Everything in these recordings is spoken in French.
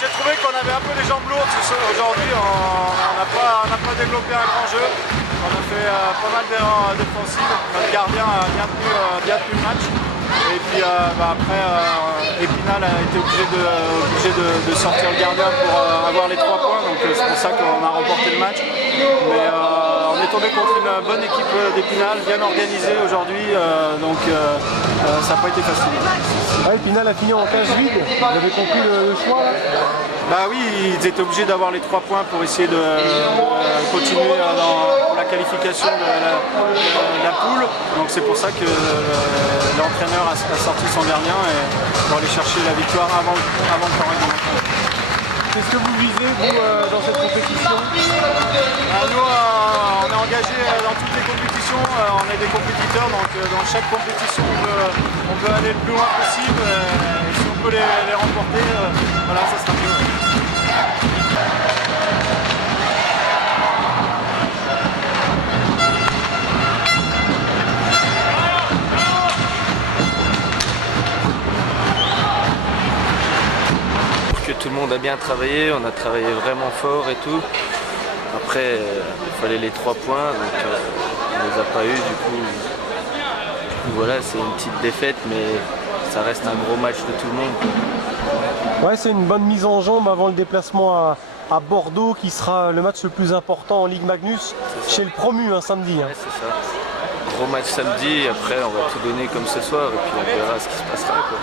j'ai trouvé qu'on avait un peu les jambes lourdes aujourd'hui. On n'a pas développé un grand jeu. On a fait pas mal d'erreurs défensives. Notre gardien a bien tenu le match. Et puis après, Épinal a été obligé de sortir le gardien pour avoir les 3 points. Donc c'est pour ça qu'on a remporté le match. Mais on est tombé contre une bonne équipe d'Épinal, bien organisée aujourd'hui. Donc ça n'a pas été facile. Ah, Épinal a fini en 15 vide. Vous avez compris le choix là? Bah oui, ils étaient obligés d'avoir les 3 points pour essayer de continuer pour la qualification de la poule. Donc c'est pour ça que l'entraîneur a sorti son gardien et pour aller chercher la victoire avant le temps réglementaire. Qu'est-ce que vous visez, vous, dans cette compétition? Nous, on est engagé dans toutes les compétitions, on est des compétiteurs, donc dans chaque compétition, on veut aller le plus loin possible. Et si on peut les remporter, voilà, ça sera mieux. Tout le monde a bien travaillé, on a travaillé vraiment fort et tout. Après, il fallait les 3 points, donc on les a pas eu. Du coup voilà, c'est une petite défaite, mais ça reste un gros match de tout le monde. Ouais, c'est une bonne mise en jambe avant le déplacement à Bordeaux, qui sera le match le plus important en Ligue Magnus, chez le promu, un samedi. Ouais, c'est ça. Gros match samedi, après on va tout donner comme ce soir, et puis on verra ce qui se passera, quoi.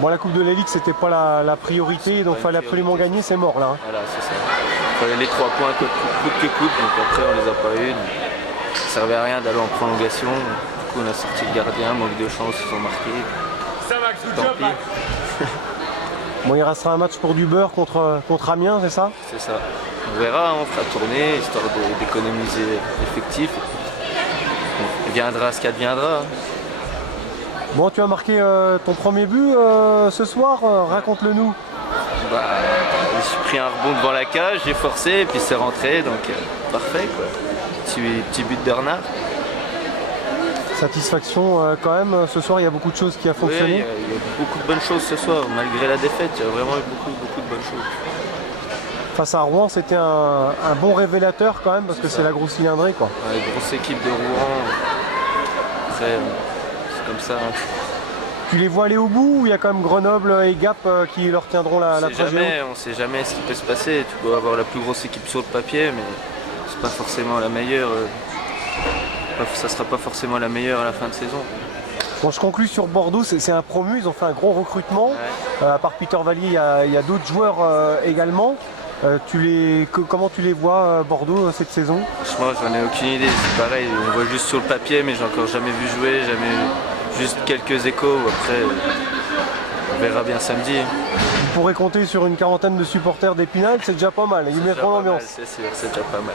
Bon, la Coupe de la Ligue, c'était pas la priorité, donc il fallait absolument gagner, c'est mort là. Voilà, c'est ça. Il fallait les 3 points coûte que coûte, donc après on les a pas eu. Ça servait à rien d'aller en prolongation. Du coup on a sorti le gardien, manque de chance, ils ont marqué. Tant pis. Bon, il restera un match pour du beurre contre Amiens, c'est ça? C'est ça. On verra, on fera tourner, histoire d'économiser l'effectif. Il viendra ce qu'adviendra. Bon, tu as marqué ton premier but ce soir, raconte-le-nous. Bah, j'ai pris un rebond devant la cage, j'ai forcé et puis c'est rentré, donc parfait quoi. Petit but d'Ernard. Satisfaction quand même, ce soir il y a beaucoup de choses qui ont fonctionné. Oui, il y a beaucoup de bonnes choses ce soir, malgré la défaite, il y a vraiment eu beaucoup de bonnes choses. Face à Rouen, c'était un bon révélateur quand même, parce que c'est la grosse cylindrée quoi. Ouais, grosse équipe de Rouen, après c'est comme ça. Hein. Tu les vois aller au bout ou il y a quand même Grenoble et Gap qui leur tiendront la trajet? On sait jamais ce qui peut se passer, tu peux avoir la plus grosse équipe sur le papier, mais c'est pas forcément la meilleure. Ça sera pas forcément la meilleure à la fin de saison. Bon, je conclue sur Bordeaux, c'est un promu, ils ont fait un gros recrutement. Ouais. À part Peter Vallier, il y a d'autres joueurs également. Comment tu les vois Bordeaux cette saison? Franchement, j'en ai aucune idée, c'est pareil, on voit juste sur le papier, mais j'ai encore jamais vu jouer, juste quelques échos. Après, on verra bien samedi. Vous pourrez compter sur une quarantaine de supporters d'Épinal, c'est déjà pas mal, ils mettront l'ambiance. C'est sûr, c'est déjà pas mal.